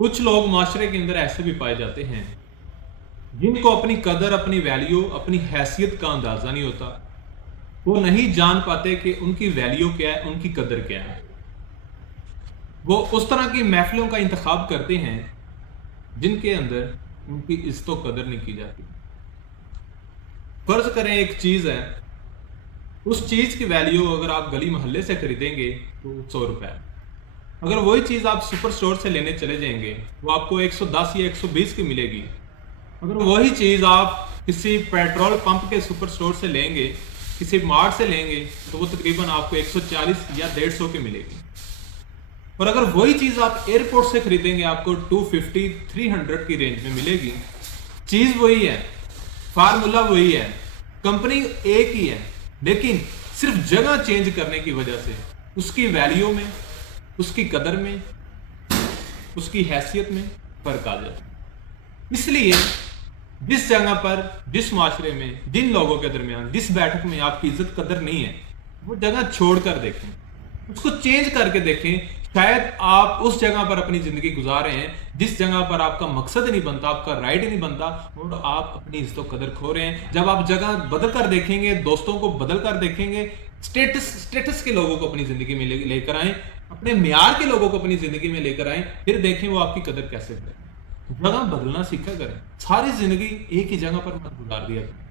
कुछ लोग माशरे के अंदर ऐसे भी पाए जाते हैं जिनको अपनी कदर, अपनी वैल्यू, अपनी हैसियत का अंदाजा नहीं होता। वो नहीं जान पाते कि उनकी वैल्यू क्या है, उनकी कदर क्या है। वो उस तरह की महफिलों का इंतखाब करते हैं जिनके अंदर उनकी इज्जत कदर नहीं की जाती। फर्ज करें एक चीज है, उस चीज की वैल्यू अगर आप गली मोहल्ले से खरीदेंगे तो 100 रुपए। अगर वही चीज आप सुपर स्टोर से लेने चले जाएंगे वो आपको 110 या 120 की मिलेगी। अगर वही चीज आप किसी पेट्रोल पंप के सुपर स्टोर से लेंगे, किसी मार्ट से लेंगे, तो वो तकरीबन आपको 140 या 150 की मिलेगी। और अगर वही चीज आप एयरपोर्ट से खरीदेंगे आपको 250 300 की रेंज में मिलेगी। चीज वही है, फार्मूला वही है, कंपनी एक ही है, लेकिन सिर्फ जगह चेंज करने की वजह से उसकी वैल्यू में, उसकी कदर में, उसकी हैसियत में फर्क आ जाता है। इसलिए जिस जगह पर, जिस माशरे में, जिन लोगों के दरमियान, जिस बैठक में आपकी इज्जत कदर नहीं है, वो जगह छोड़कर देखें, उसको चेंज करके देखें। शायद आप उस जगह पर अपनी जिंदगी गुजार रहे हैं जिस जगह पर आपका मकसद नहीं बनता, आपका राइट नहीं बनता, और आप अपनी इज्जत कदर खो रहे हैं। जब आप जगह बदल कर देखेंगे, दोस्तों को बदल कर देखेंगे, स्टेटस के लोगों को अपनी जिंदगी में लेकर आए, अपने म्यार के लोगों को अपनी जिंदगी में लेकर आए, फिर देखें वो आपकी कदर कैसे करें। जगह बदलना सीखा करें, सारी जिंदगी एक ही जगह पर मत गुजार दिया करें।